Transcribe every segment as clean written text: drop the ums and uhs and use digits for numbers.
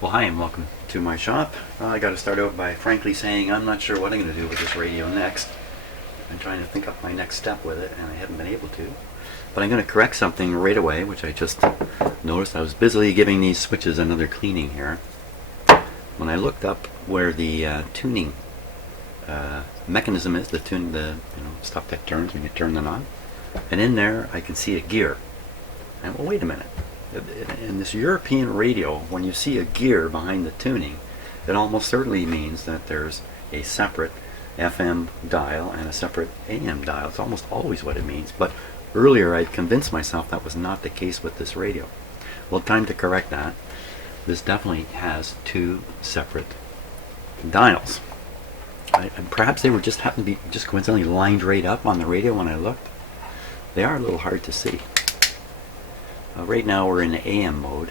Well, hi and welcome to my shop. I got to start out by frankly saying I'm not sure what I'm going to do with this radio next. I'm trying to think up my next step with it and I haven't been able to. But I'm going to correct something right away, which I just noticed. I was busily giving these switches another cleaning here. When I looked up where the tuning mechanism is, the stuff that turns when you turn them on, and in there I can see a gear. And well, wait a minute. In this European radio, when you see a gear behind the tuning, it almost certainly means that there's a separate FM dial and a separate AM dial. It's almost always what it means. But earlier I'd convinced myself that was not the case with this radio. Well, time to correct that. This definitely has two separate dials. And perhaps they were just happened to be just coincidentally lined right up on the radio when I looked. They are a little hard to see. Right now we're in AM mode.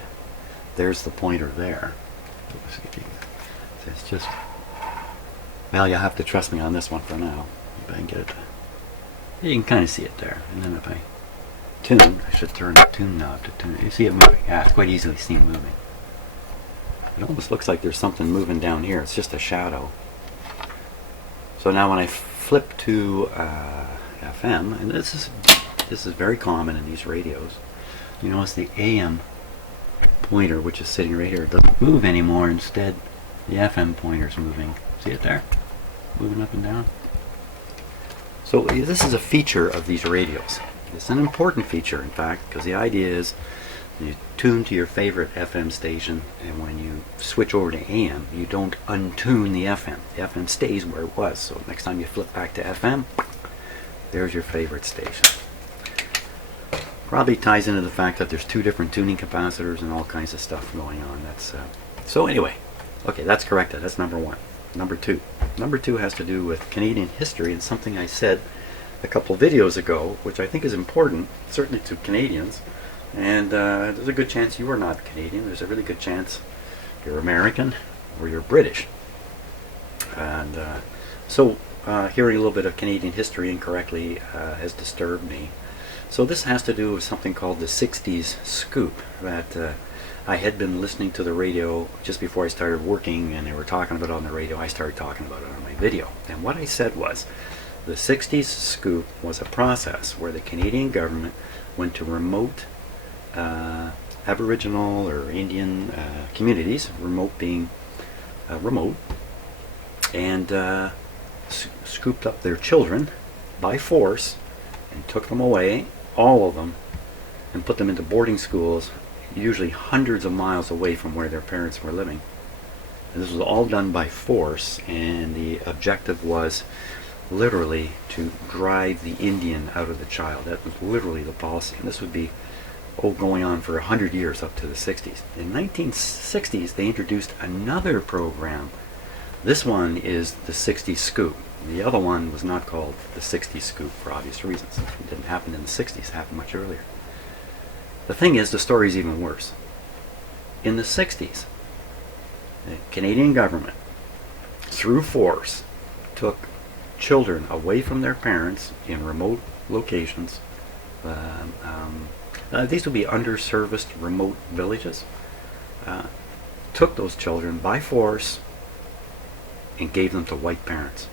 There's the pointer there. It's just, well, you'll have to trust me on this one for now. If I can get it. You can kind of see it there. And then if I tune, I should turn the tune knob to tune it. You see it moving? Yeah, it's quite easily seen moving. It almost looks like there's something moving down here. It's just a shadow. So now when I flip to FM, and this is very common in these radios, you notice the AM pointer, which is sitting right here, doesn't move anymore. Instead, the FM pointer is moving. See it there? Moving up and down. So this is a feature of these radios. It's an important feature, in fact, because the idea is you tune to your favorite FM station, and when you switch over to AM, you don't untune the FM. The FM stays where it was. So next time you flip back to FM, there's your favorite station. Probably ties into the fact that there's two different tuning capacitors and all kinds of stuff going on. That's so anyway. Okay, that's corrected. That's number one. Number two. Number two has to do with Canadian history and something I said a couple videos ago, which I think is important, certainly to Canadians. And there's a good chance you are not Canadian. There's a really good chance you're American or you're British. And so hearing a little bit of Canadian history incorrectly has disturbed me. So this has to do with something called the 60s scoop that I had been listening to the radio just before I started working, and they were talking about it on the radio. I started talking about it on my video. And what I said was the 60s scoop was a process where the Canadian government went to remote Aboriginal or Indian communities, remote being remote, and scooped up their children by force and took them away, all of them, and put them into boarding schools, usually hundreds of miles away from where their parents were living. And this was all done by force, and the objective was literally to drive the Indian out of the child. That was literally the policy, and this would be going on for 100 years up to the 60s. In the 1960s, they introduced another program. This one is the 60s scoop. The other one was not called the 60s scoop for obvious reasons. It didn't happen in the 60s, it happened much earlier. The thing is, the story's even worse. In the 60s, the Canadian government, through force, took children away from their parents in remote locations. These would be underserviced remote villages. Took those children by force and gave them to white parents.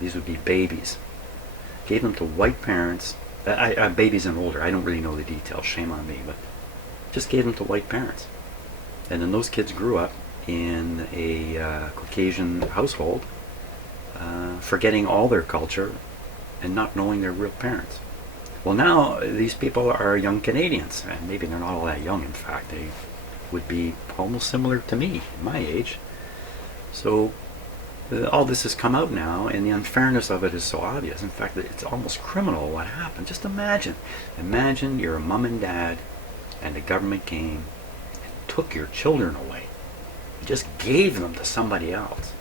These would be babies. Gave them to white parents, babies and older. I don't really know the details, shame on me, but just gave them to white parents. And then those kids grew up in a Caucasian household, forgetting all their culture and not knowing their real parents. Well, now these people are young Canadians, and maybe they're not all that young, in fact. They would be almost similar to me, my age. So all this has come out now, and the unfairness of it is so obvious. In fact, it's almost criminal what happened. Just imagine you're a mom and dad, and the government came and took your children away. Just gave them to somebody else.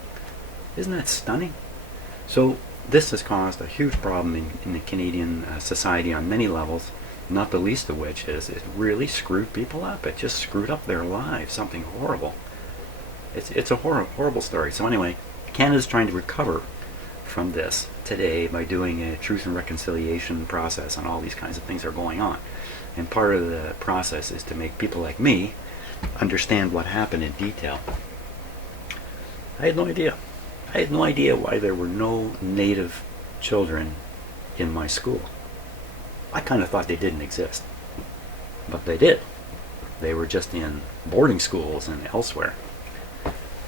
Isn't that stunning? So this has caused a huge problem in the Canadian society on many levels, not the least of which is it really screwed people up. It just screwed up their lives, something horrible. It's a horrible story. So anyway, Canada's trying to recover from this today by doing a truth and reconciliation process, and all these kinds of things are going on. And part of the process is to make people like me understand what happened in detail. I had no idea. I had no idea why there were no native children in my school. I kind of thought they didn't exist. But they did. They were just in boarding schools and elsewhere.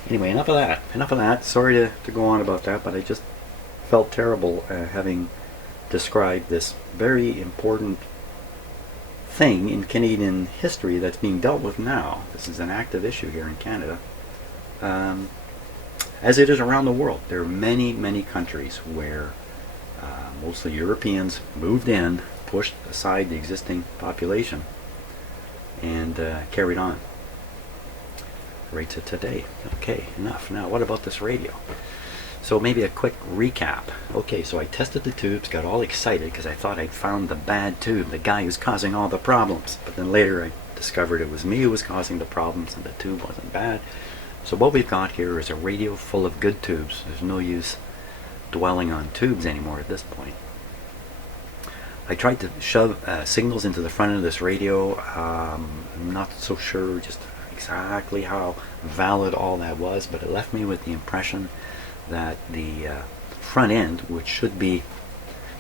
Anyway, enough of that. Enough of that. Sorry to go on about that, but I just felt terrible having described this very important thing in Canadian history that's being dealt with now. This is an active issue here in Canada, as it is around the world. There are many, many countries where mostly Europeans moved in, pushed aside the existing population, and carried on right to today. Okay, enough. Now, what about this radio? So maybe a quick recap. Okay, so I tested the tubes, got all excited because I thought I'd found the bad tube, the guy who's causing all the problems. But then later I discovered it was me who was causing the problems and the tube wasn't bad. So what we've got here is a radio full of good tubes. There's no use dwelling on tubes anymore at this point. I tried to shove signals into the front of this radio. I'm not so sure just exactly how valid all that was, but it left me with the impression that the front end, which should be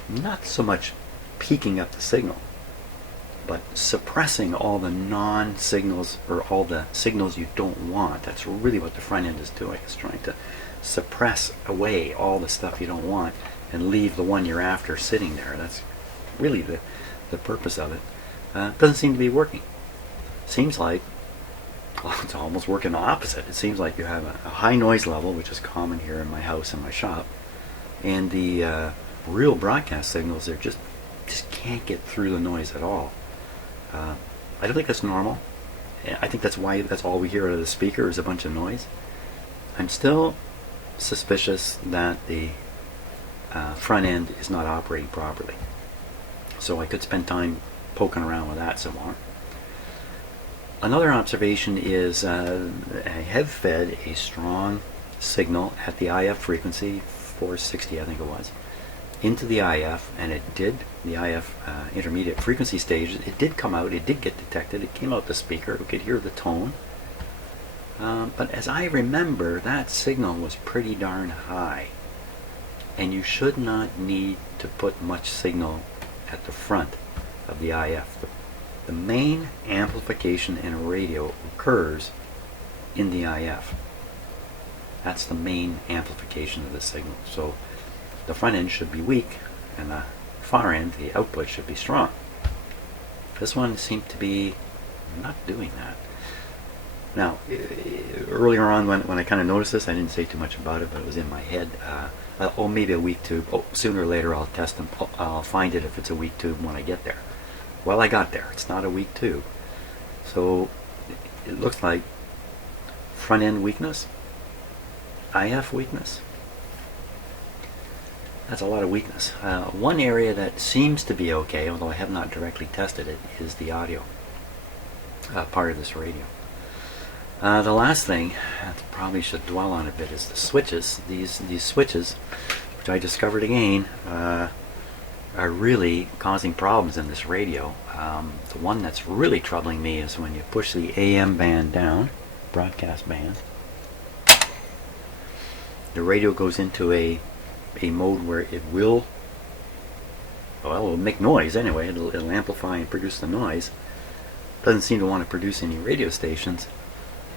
not so much peaking up the signal, but suppressing all the non-signals or all the signals you don't want. That's really what the front end is doing. It's trying to suppress away all the stuff you don't want and leave the one you're after sitting there. That's really the purpose of it. Doesn't seem to be working. Seems like, well, it's almost working the opposite. It seems like you have a high noise level, which is common here in my house and my shop, and the real broadcast signals, they're just can't get through the noise at all. I don't think that's normal. I think that's why that's all we hear out of the speaker is a bunch of noise. I'm still suspicious that the front end is not operating properly. So I could spend time poking around with that some more. Another observation is I have fed a strong signal at the IF frequency, 460 I think it was, into the IF, and it did, the IF intermediate frequency stage, it did come out, it did get detected, it came out the speaker, we could hear the tone. But as I remember, that signal was pretty darn high, and you should not need to put much signal at the front of the IF. The main amplification in a radio occurs in the IF. That's the main amplification of the signal. So the front end should be weak, and the far end, the output, should be strong. This one seemed to be not doing that. Now, earlier on when I kind of noticed this, I didn't say too much about it, but it was in my head. Oh, maybe a weak tube. Oh, sooner or later I'll test them. I'll find it if it's a weak tube when I get there. Well, I got there. It's not a weak tube. So it looks like front end weakness, IF weakness. That's a lot of weakness. One area that seems to be okay, although I have not directly tested it, is the audio part of this radio. The last thing I probably should dwell on a bit is the switches. These switches, which I discovered again, are really causing problems in this radio. The one that's really troubling me is when you push the AM band down, broadcast band, the radio goes into a mode where it will, well, it'll make noise anyway. It'll amplify and produce the noise. Doesn't seem to want to produce any radio stations.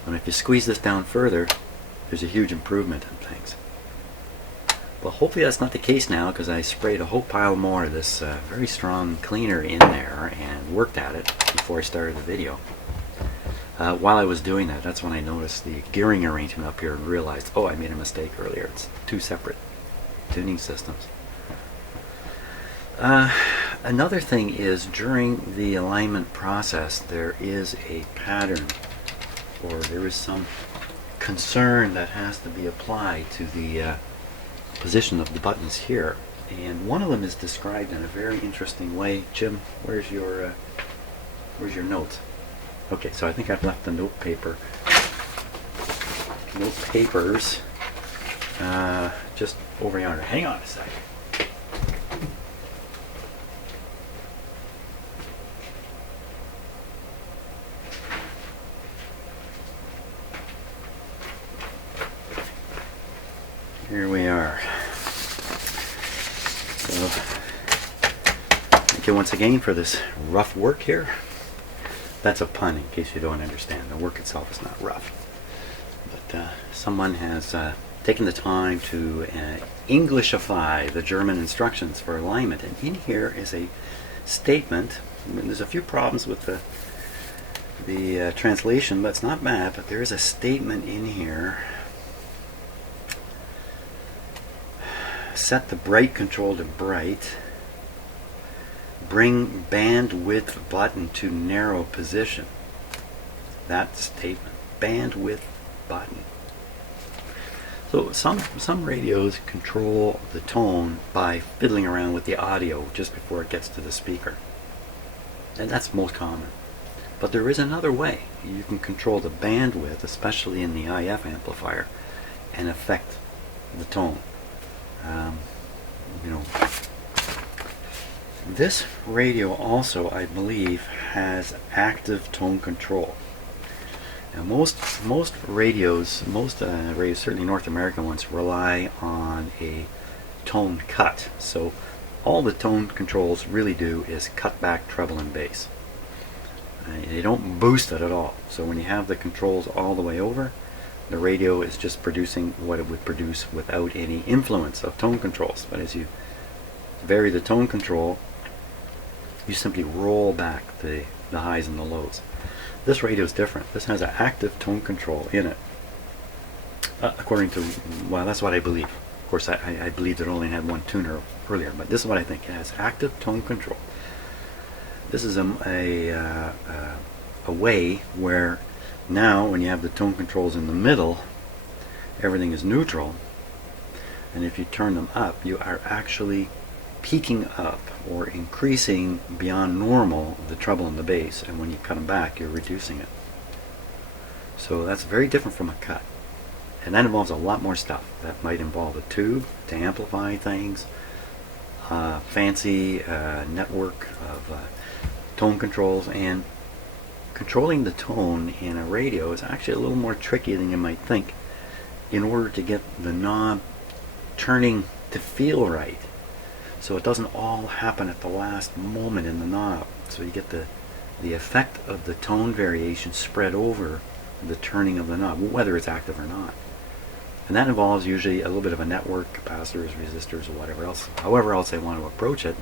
And if you squeeze this down further, there's a huge improvement in things. Well, hopefully that's not the case now, because I sprayed a whole pile more of this very strong cleaner in there and worked at it before I started the video. While I was doing that, that's when I noticed the gearing arrangement up here and realized, oh, I made a mistake earlier. It's two separate tuning systems. Another thing is, during the alignment process, there is a pattern, or there is some concern that has to be applied to the position of the buttons here, and one of them is described in a very interesting way. Jim, where's your notes? Okay, so I think I've left the note papers just over yonder. Hang on a second. here we are. So, thank you once again for this rough work here. That's a pun in case you don't understand. The work itself is not rough. But someone has taken the time to Englishify the German instructions for alignment. And in here is a statement. There's a few problems with the translation, but it's not bad. But there is a statement in here. Set the bright control to bright. Bring bandwidth button to narrow position. That statement. Bandwidth button. So some radios control the tone by fiddling around with the audio just before it gets to the speaker. And that's most common. But there is another way. You can control the bandwidth, especially in the IF amplifier, and affect the tone. This radio also, I believe, has active tone control. Now most radios, certainly North American ones, rely on a tone cut. So all the tone controls really do is cut back treble and bass. They don't boost it at all. So when you have the controls all the way over, the radio is just producing what it would produce without any influence of tone controls. But as you vary the tone control, you simply roll back the highs and the lows. This radio is different. This has an active tone control in it. According to, well, that's what I believe. Of course, I believed it only had one tuner earlier, but this is what I think. It has active tone control. This is a way where now, when you have the tone controls in the middle, everything is neutral, and if you turn them up, you are actually peaking up or increasing beyond normal the treble and the bass, and when you cut them back, you're reducing it. So that's very different from a cut, and that involves a lot more stuff. That might involve a tube to amplify things, fancy network of tone controls, and controlling the tone in a radio is actually a little more tricky than you might think in order to get the knob turning to feel right. So it doesn't all happen at the last moment in the knob. So you get the effect of the tone variation spread over the turning of the knob, whether it's active or not. And that involves usually a little bit of a network, capacitors, resistors, or whatever else, however else they want to approach it.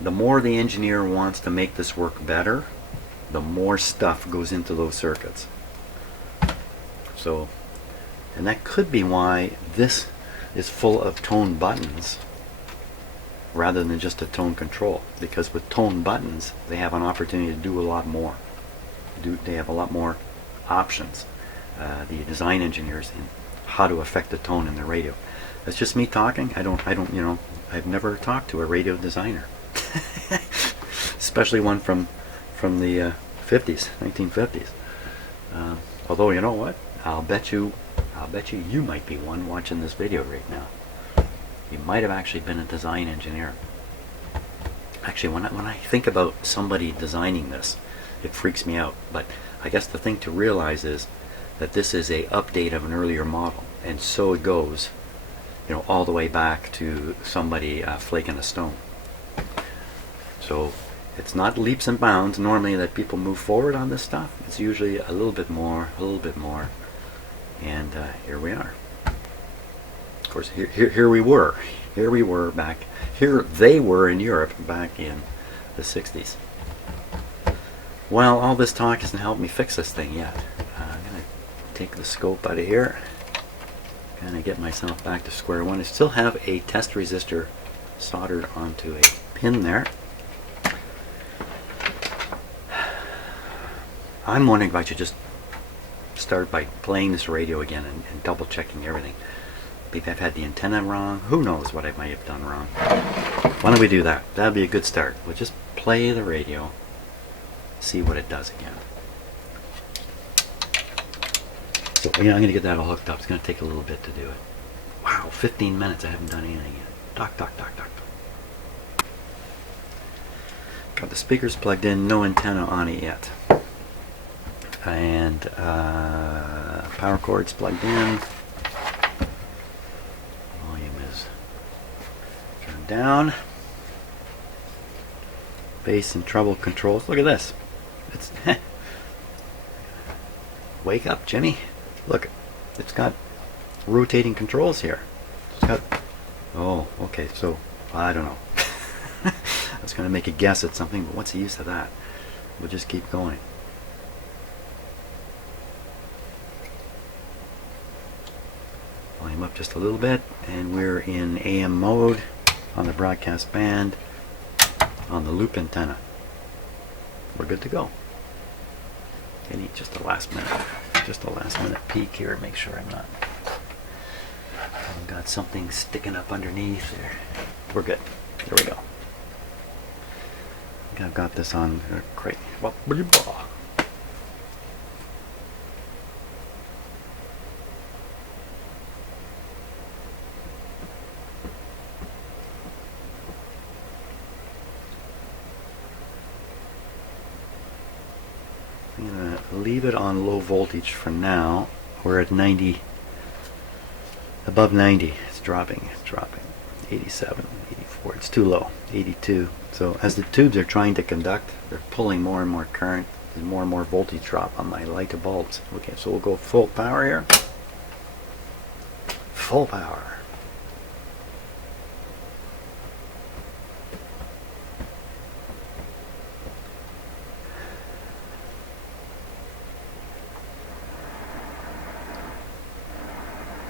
The more the engineer wants to make this work better, the more stuff goes into those circuits. So, and that could be why this is full of tone buttons rather than just a tone control, because with tone buttons they have an opportunity to do a lot more. They have a lot more options, the design engineers, in how to affect the tone in the radio. That's just me talking. I don't I've never talked to a radio designer especially one from the 1950s. Although, you know what? I'll bet you might be one watching this video right now. You might have actually been a design engineer. Actually, when I think about somebody designing this, it freaks me out. But I guess the thing to realize is that this is a update of an earlier model, and so it goes, all the way back to somebody flaking a stone. So it's not leaps and bounds normally that people move forward on this stuff. It's usually a little bit more, and here we are. Of course, here we were back here. They were in Europe back in the 60s. Well, all this talk hasn't helped me fix this thing yet. I'm gonna take the scope out of here, kind of get myself back to square one. I still have a test resistor soldered onto a pin there. I'm wondering if I should just start by playing this radio again and double checking everything. Maybe I've had the antenna wrong. Who knows what I might have done wrong. Why don't we do that? That'd be a good start. We'll just play the radio, see what it does again. So I'm going to get that all hooked up. It's going to take a little bit to do it. Wow, 15 minutes. I haven't done anything yet. Talk. Got the speakers plugged in, no antenna on it yet. And power cords plugged in. down. Bass and treble controls. Look at this. It's wake up, Jimmy. Look, it's got rotating controls here. It's got, oh, okay, so I don't know. I was going to make a guess at something, but what's the use of that? We'll just keep going. Volume up just a little bit, and we're in AM mode on the broadcast band on the loop antenna. We're good to go. I need just a last minute peek here, make sure I'm not I've got something sticking up underneath there. We're good. There we go. I think I've got this on crate. I'm going to leave it on low voltage for now. We're at 90, above 90. It's dropping. 87, 84. It's too low. 82. So as the tubes are trying to conduct, they're pulling more and more current. There's more and more voltage drop on my light bulbs. Okay, so we'll go full power here. Full power.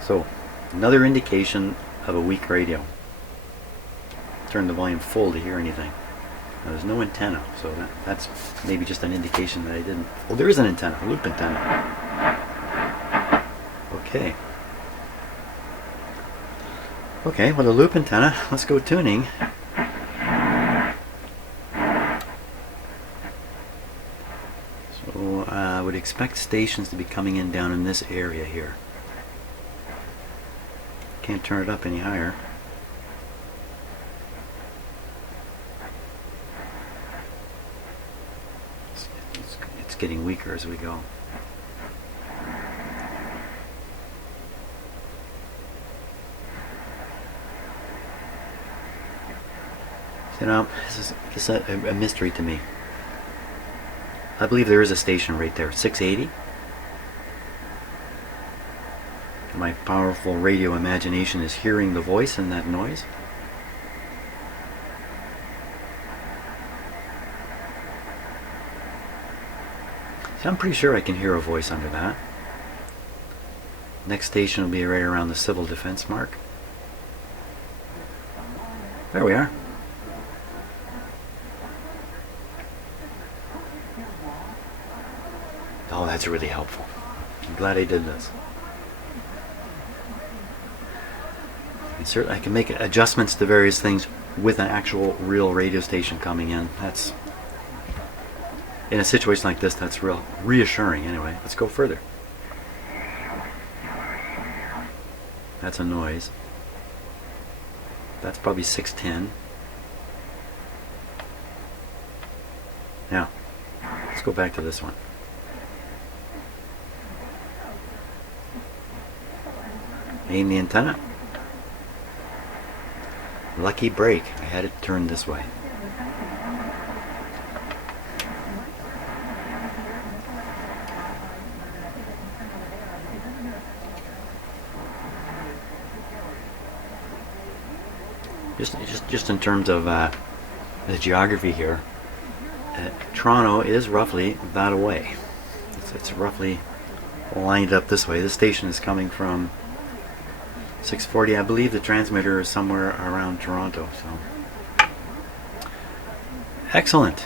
So, another indication of a weak radio. Turn the volume full to hear anything. Now, there's no antenna, so that's maybe just an indication that I didn't... Well, there is an antenna, a loop antenna. Okay. Okay, well, the loop antenna, let's go tuning. So, I would expect stations to be coming in down in this area here. Can't turn it up any higher. It's getting weaker as we go. You know, this is a mystery to me. I believe there is a station right there, 680. My powerful radio imagination is hearing the voice in that noise. So I'm pretty sure I can hear a voice under that. Next station will be right around the civil defense mark. There we are. Oh, that's really helpful. I'm glad I did this. I can make adjustments to various things with an actual real radio station coming in. That's, in a situation like this, that's real reassuring. Anyway, let's go further. That's a noise. That's probably 610. Now, let's go back to this one. Aim the antenna. Lucky break. I had it turned this way. Just in terms of the geography here, Toronto is roughly that away. It's roughly lined up this way. This station is coming from 640. I believe the transmitter is somewhere around Toronto. So, excellent.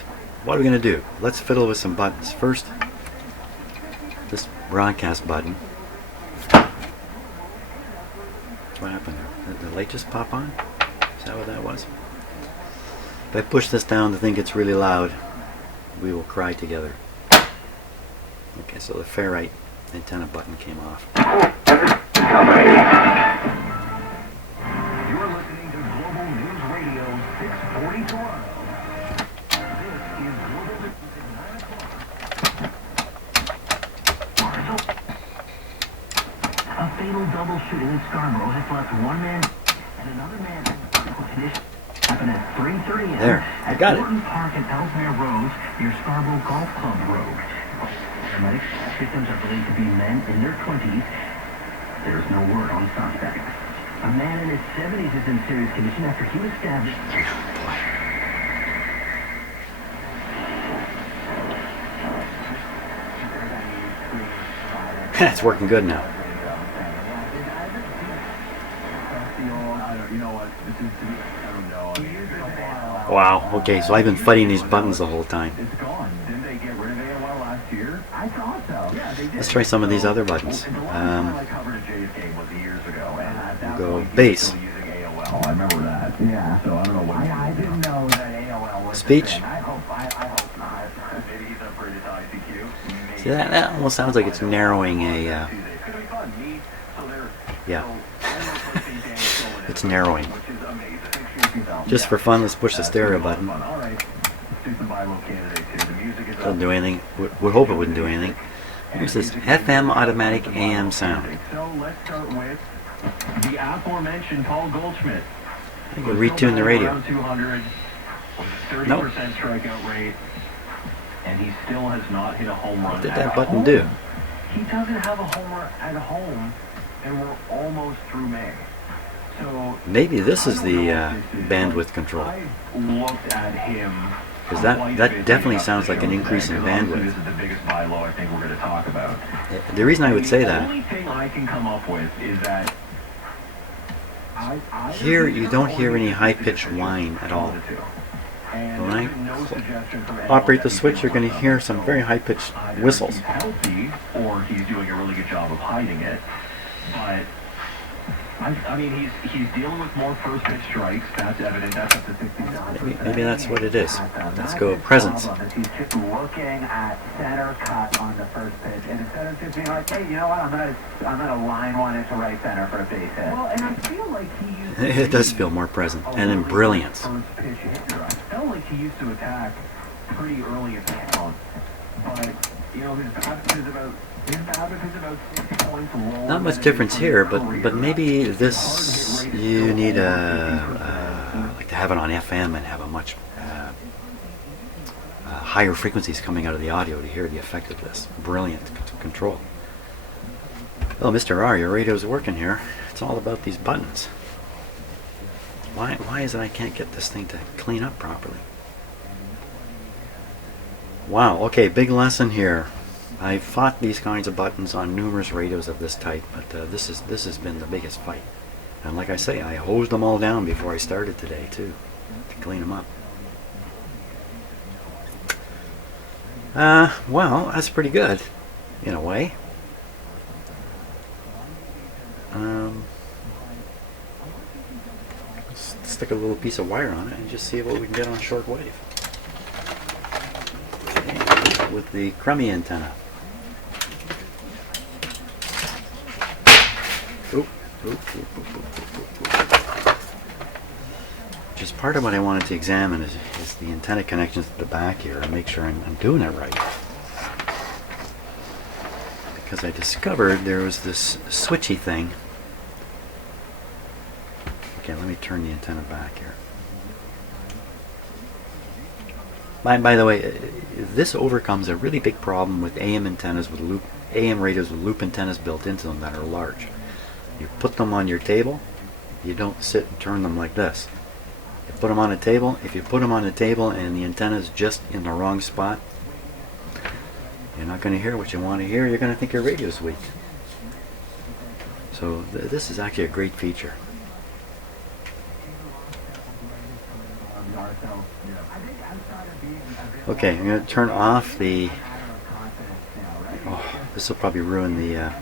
What are we going to do? Let's fiddle with some buttons. First, this broadcast button. What happened there? Did the light just pop on? Is that what that was? If I push this down to think it's really loud, we will cry together. Okay, so the ferrite antenna button came off. You're listening to Global News Radio 640 Toronto. This is Global News at 9 o'clock. A fatal double shooting in Scarborough has left one man and another man in critical condition. Happen at 3:30 a.m. There, I at got it. Thornton Park and Ellesmere Roads, near Scarborough Golf Club Road. Paramedics, victims are believed to be men in their 20s. There's no word on suspects. A man in his 70s is in serious condition after he was stabbed. It's working good now. Wow, okay, so I've been fighting these buttons the whole time. It's gone. Didn't they get rid of AOL last year? I thought so. Yeah, they did. Let's try some of these other buttons. The last time I covered a Jays game was years ago, and at that Go point, bass. he was still using AOL. I remember that. Yeah. So I don't know what. I didn't know that AOL was. Speech. I hope not. Maybe he's upgraded to ICQ. See, that almost sounds like it's narrowing a, It's gonna be fun. yeah. It's narrowing. Just for fun, let's push the stereo button. Doesn't do anything. Would hope it wouldn't do anything. Here's this FM automatic AM sound. So let's start with the aforementioned Paul Goldschmidt. I think we'll retune the radio. Around 200 with a 30% strikeout rate, and he still has not hit a home run. What did at that button home. do? He doesn't have a homer at home, and we're almost through May. So Maybe this is I the don't know if this is bandwidth control. I looked at him. Because that definitely sounds like an increase in bandwidth. This is the biggest buy low I think we're going to talk about. The reason I would say The that, only thing I can come up with is that here you don't hear any high-pitched whine at all. When I operate the switch, you're going to hear some very high-pitched whistles. He's healthy, or he's doing a really good job of hiding it. But I mean, he's dealing with more first pitch strikes. That's evident. That's up to 67%. Maybe that's what it is. Let's go presence. He's just looking at center cut on the first pitch, and instead of just being like, hey, you know what? I'm gonna line one into right center for a base hit. Well, and I feel like he used It does feel more present and in brilliance. First pitch hitter. I felt like he used to attack pretty early in the count, but you know his average is about 6 points. Not much difference here, but maybe this you need like to have it on FM and have a much higher frequencies coming out of the audio to hear the effect of this. Brilliant control. Well, Mr. R, your radio's working here. It's all about these buttons. Why is it I can't get this thing to clean up properly? Wow, okay, big lesson here. I've fought these kinds of buttons on numerous radios of this type, but this has been the biggest fight. And like I say, I hosed them all down before I started today too, to clean them up. Well, that's pretty good, in a way. Let's stick a little piece of wire on it and just see what we can get on shortwave. Okay, with the crummy antenna. Just part of what I wanted to examine is the antenna connections at the back here and make sure I'm doing it right. Because I discovered there was this switchy thing. Okay, let me turn the antenna back here. By the way, this overcomes a really big problem with AM antennas with AM radios with loop antennas built into them that are large. You put them on your table, you don't sit and turn them like this. You put them on a table. If you put them on a table and the antenna is just in the wrong spot, you're not going to hear what you want to hear. You're going to think your radio's weak. So this is actually a great feature. Okay, I'm going to turn off the... Oh, this will probably ruin the...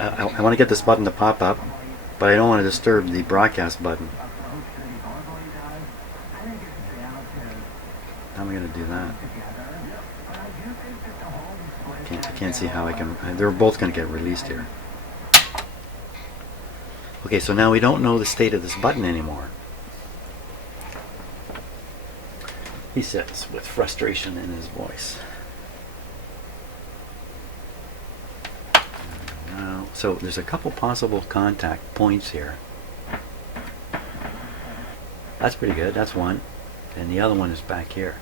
I want to get this button to pop up, but I don't want to disturb the broadcast button. How am I going to do that? I can't see how I can... They're both going to get released here. Okay, so now we don't know the state of this button anymore. He says with frustration in his voice. So there's a couple possible contact points here. That's pretty good. That's one. And the other one is back here.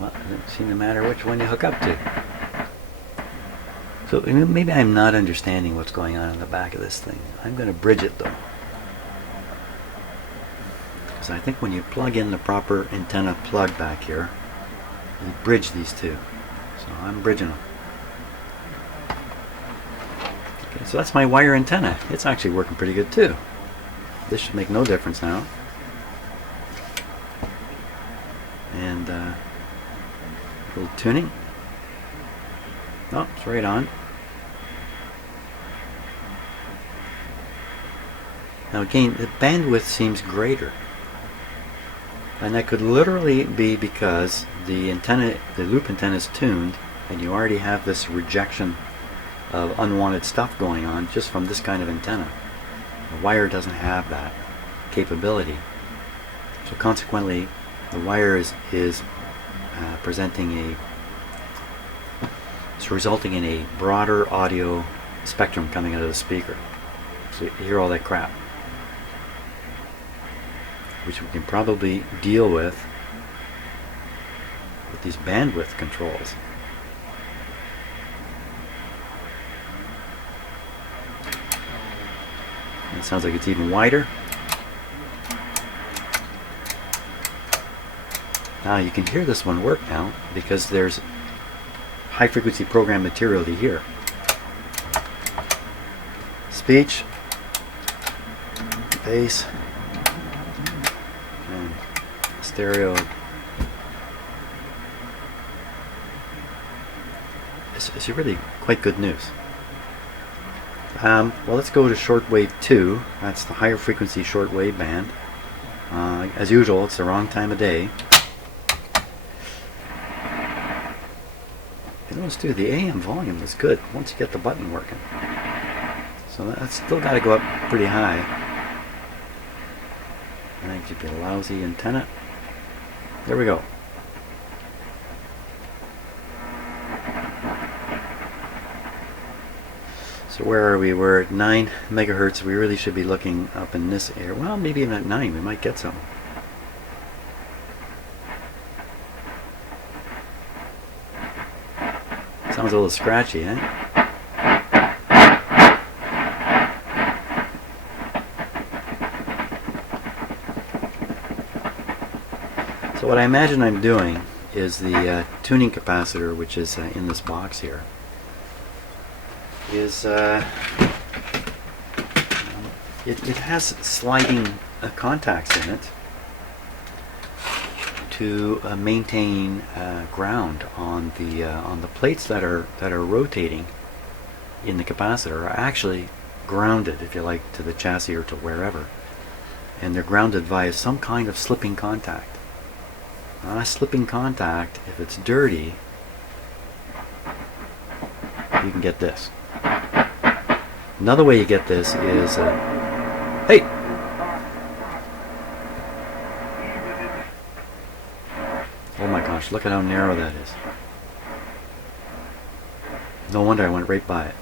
Well, it doesn't seem to matter which one you hook up to. So maybe I'm not understanding what's going on in the back of this thing. I'm going to bridge it though. Because I think when you plug in the proper antenna plug back here, you bridge these two. So I'm bridging them. Okay, so that's my wire antenna. It's actually working pretty good too. This should make no difference now. And a little tuning. Oh, it's right on. Now again, the bandwidth seems greater. And that could literally be because the antenna, the loop antenna is tuned, and you already have this rejection of unwanted stuff going on just from this kind of antenna. The wire doesn't have that capability. So consequently, the wire is presenting it's resulting in a broader audio spectrum coming out of the speaker. So you hear all that crap, which we can probably deal with these bandwidth controls. And it sounds like it's even wider. Now you can hear this one work now because there's high frequency program material to hear. Speech, bass, and stereo. It's really quite good news. Well, let's go to shortwave 2. That's the higher frequency shortwave band. As usual, it's the wrong time of day. You notice too, the AM volume is good once you get the button working. So that's still got to go up pretty high. I think it should be a lousy antenna. There we go. So where are we? We're at 9 megahertz. We really should be looking up in this area. Well, maybe even at 9 we might get some. Sounds a little scratchy, eh? So what I imagine I'm doing is the tuning capacitor, which is in this box here, is it has sliding contacts in it to maintain ground on the plates that are rotating in the capacitor are actually grounded, if you like, to the chassis or to wherever, and they're grounded via some kind of slipping contact. A slipping contact, if it's dirty, you can get this. Another way you get this is hey! Oh my gosh, look at how narrow that is. No wonder I went right by it.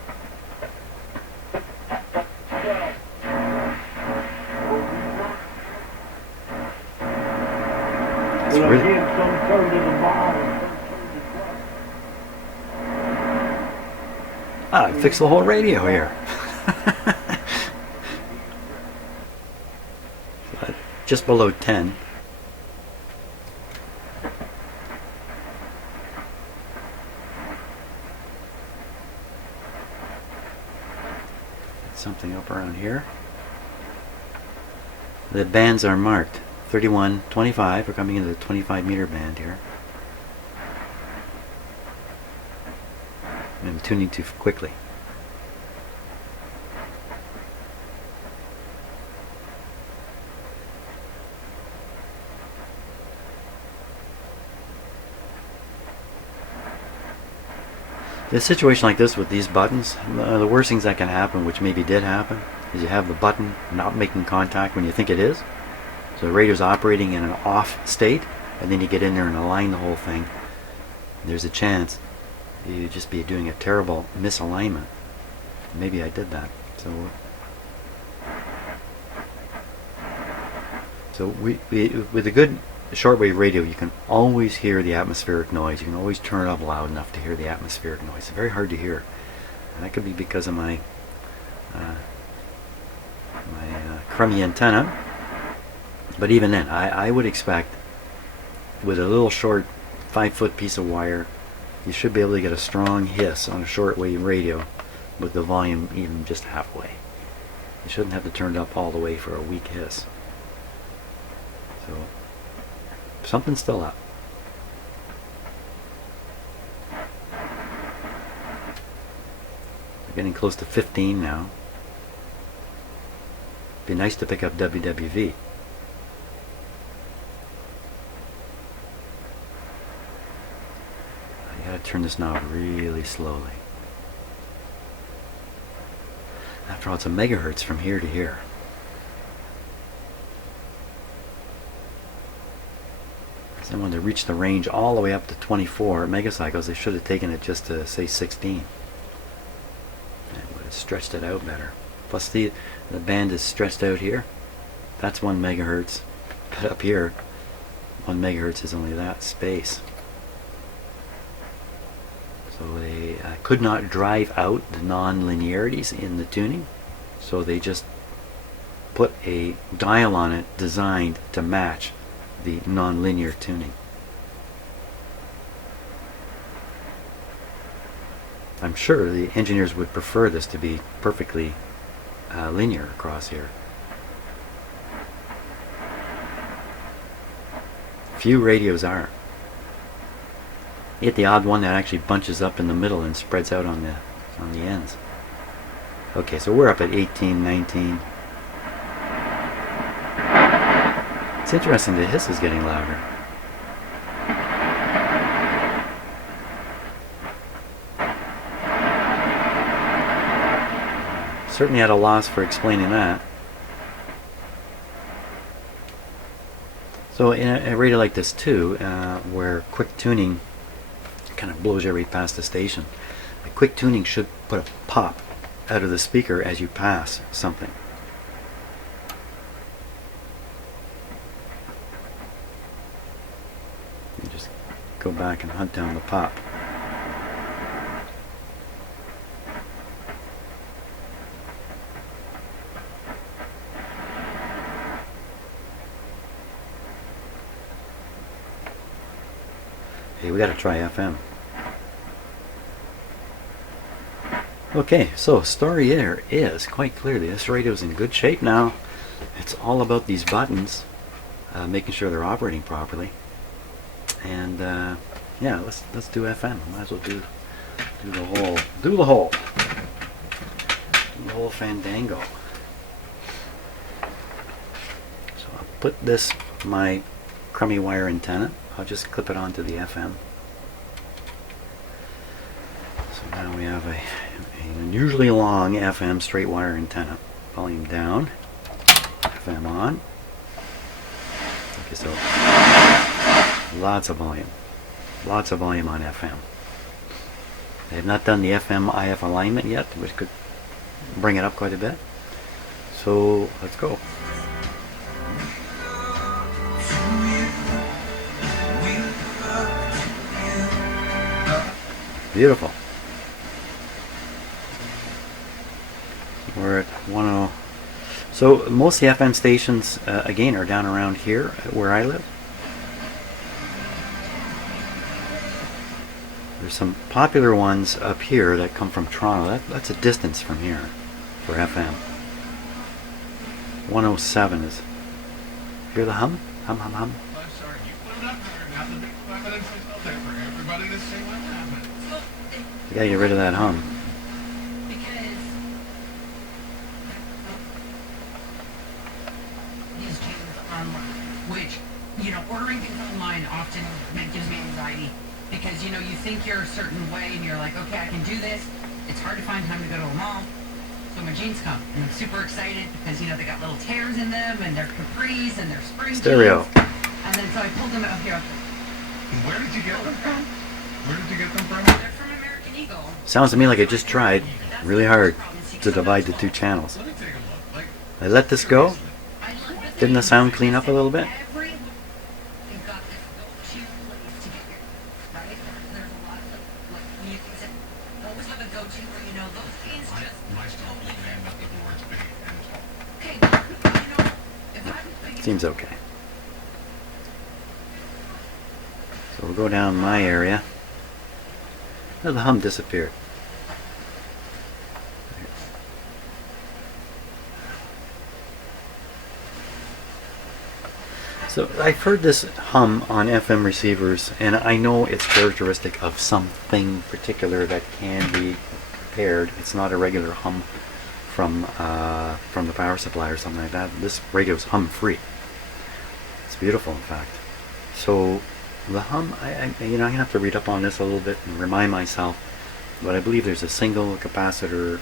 It's really... I fixed the whole radio here. Just below 10. Something up around here. The bands are marked 31, 25. We're coming into the 25 meter band here. I'm tuning too quickly. In a situation like this with these buttons, the worst things that can happen, which maybe did happen, is you have the button not making contact when you think it is. So the radio's operating in an off state, and then you get in there and align the whole thing. There's a chance you'd just be doing a terrible misalignment. Maybe I did that. So So with a good shortwave radio, you can always hear the atmospheric noise. You can always turn it up loud enough to hear the atmospheric noise. It's very hard to hear, and that could be because of my crummy antenna. But even then, I would expect with a little short 5-foot piece of wire, you should be able to get a strong hiss on a shortwave radio with the volume even just halfway. You shouldn't have to turn it up all the way for a weak hiss. So something's still up. We're getting close to 15 now. Be nice to pick up WWV. I gotta turn this knob really slowly. After all, it's a megahertz from here to here. So when they reach the range all the way up to 24 megacycles, they should have taken it just to say 16. And would have stretched it out better. Plus the band is stretched out here. That's 1 megahertz. But up here, 1 megahertz is only that space. So they could not drive out the non-linearities in the tuning. So they just put a dial on it designed to match the non-linear tuning. I'm sure the engineers would prefer this to be perfectly linear across here. Few radios are. You get the odd one that actually bunches up in the middle and spreads out on the ends. Okay, so we're up at 18, 19. It's interesting, the hiss is getting louder. Certainly at a loss for explaining that. So in a radio like this too, where quick tuning kind of blows you right past the station, the quick tuning should put a pop out of the speaker as you pass something. You just go back and hunt down the pop. Hey, we gotta try FM. Okay, so story here is quite clearly this radio's in good shape now. It's all about these buttons, making sure they're operating properly. And yeah, let's do FM. Might as well do the whole fandango. So I'll put this, my crummy wire antenna, I'll just clip it onto the FM. So now we have an unusually long FM straight wire antenna. Volume down, FM on. Okay, so lots of volume on FM. They have not done the FM IF alignment yet, which could bring it up quite a bit. So let's go. Beautiful. We're at 10. So most of the FM stations, again, are down around here where I live. There's some popular ones up here that come from Toronto. That's a distance from here for FM. 107 is. Hear the hum? Hum, hum, hum. I'm sorry, you put it up there. Now the big evidence is out there for everybody to see what happened. You gotta get rid of that hum. Because these changes online, which, ordering things online often gives me anxiety. Because, you think you're a certain way and you're like, okay, I can do this. It's hard to find time to go to a mall. So my jeans come. And I'm super excited because, they got little tears in them and they're capris and they're spring Stereo. jeans. And then so I pulled them out here. Where did you get them from? Where did you get them from? They're from American Eagle. Sounds to me like I just tried really hard to divide the two channels. Let me take a look. I let this go, I love this. Didn't the sound clean up a little bit? Every they've got this go-to place to get your, right? There's a lot of like music that always have a go-to where you know those jeans just My still totally fan fit. that the board's big and tall. Okay, you know, if I'm thinking Seems okay. So we'll go down my area. Oh, the hum disappeared. So I've heard this hum on FM receivers, and I know it's characteristic of something particular that can be compared. It's not a regular hum from the power supply or something like that. This radio's hum free. It's beautiful, in fact. So the hum, I'm gonna have to read up on this a little bit and remind myself. But I believe there's a single capacitor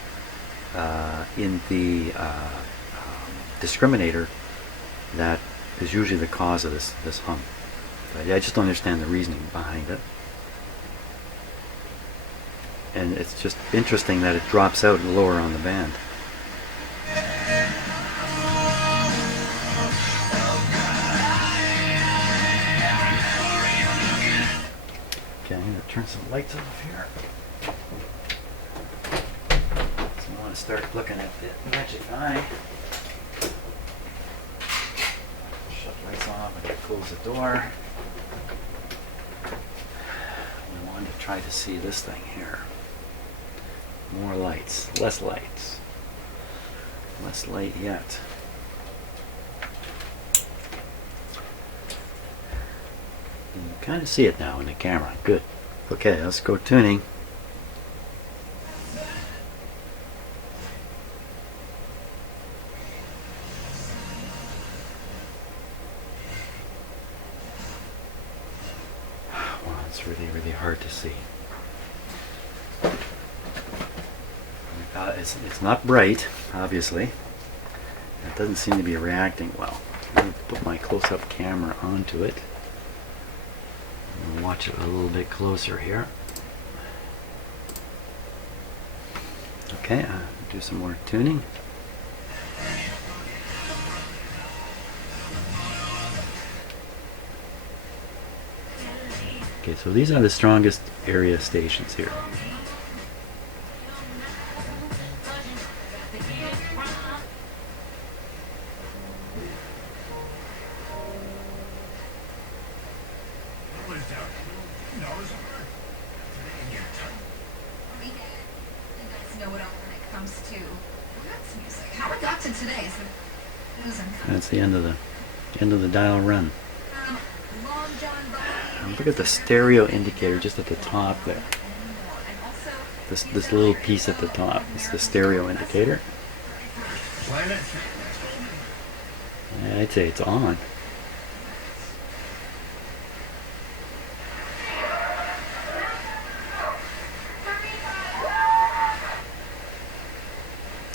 in the discriminator that is usually the cause of this hum. But I just don't understand the reasoning behind it. And it's just interesting that it drops out lower on the band. Okay, I'm going to turn some lights off here. So I want to start looking at the magic eye. Shut lights off and close the door. I want to try to see this thing here. More lights, less lights. Less light yet. You can kind of see it now in the camera. Good. Okay, let's go tuning. Wow, it's really, really hard to see. It's not bright, obviously. It doesn't seem to be reacting well. I'm going to put my close-up camera onto it. And watch it a little bit closer here. Okay, do some more tuning. Okay, so these are the strongest area stations here. That's the end of the dial run. Look at the stereo indicator just at the top there. This little piece at the top. It's the stereo indicator. I'd say it's on.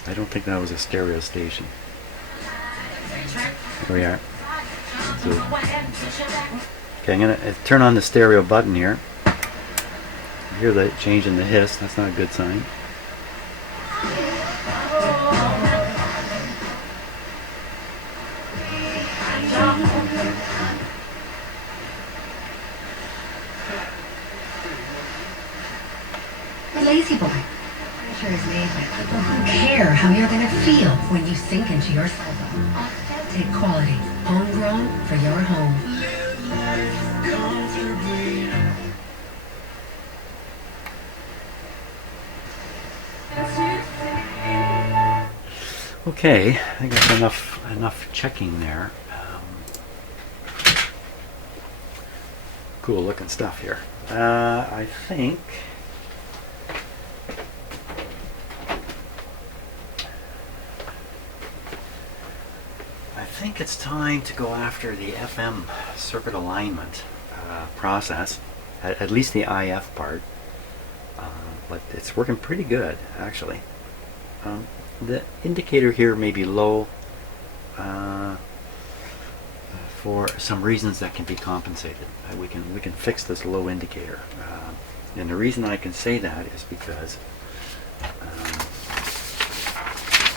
I don't think that was a stereo station. Here we are. So, okay, I'm going to turn on the stereo button here. You hear the change in the hiss. That's not a good sign. The lazy boy. Sure is made by people who care how you're going to feel when you sink into your cell phone. Authentic quality, homegrown for your home. Okay, I think that's enough checking there. Cool looking stuff here. I think it's time to go after the FM circuit alignment process, at least the IF part, but it's working pretty good actually. The indicator here may be low for some reasons that can be compensated. We can fix this low indicator, and the reason I can say that is because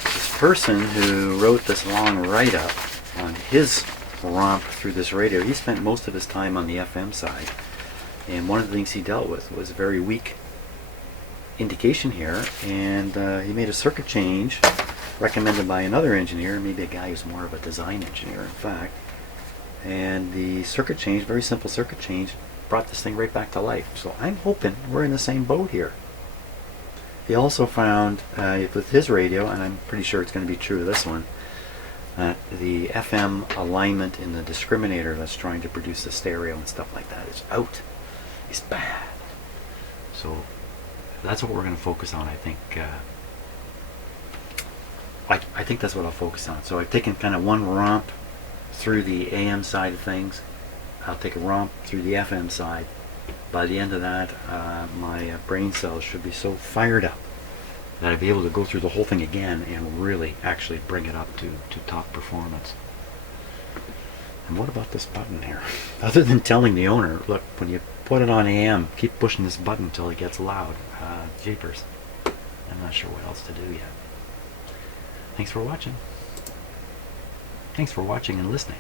this person who wrote this long write-up on his romp through this radio, he spent most of his time on the FM side. And one of the things he dealt with was a very weak indication here, and he made a circuit change recommended by another engineer, maybe a guy who's more of a design engineer in fact, and the circuit change, very simple circuit change, brought this thing right back to life. So I'm hoping we're in the same boat here. He also found with his radio, and I'm pretty sure it's going to be true of this one, that the FM alignment in the discriminator that's trying to produce the stereo and stuff like that is out. It's bad. So that's what we're going to focus on, I think. I think that's what I'll focus on. So I've taken kind of one romp through the AM side of things. I'll take a romp through the FM side. By the end of that, my brain cells should be so fired up that I'll be able to go through the whole thing again and really actually bring it up to top performance. And what about this button here? Other than telling the owner, look, when you put it on AM, keep pushing this button until it gets loud. Jeepers. I'm not sure what else to do yet. Thanks for watching. Thanks for watching and listening.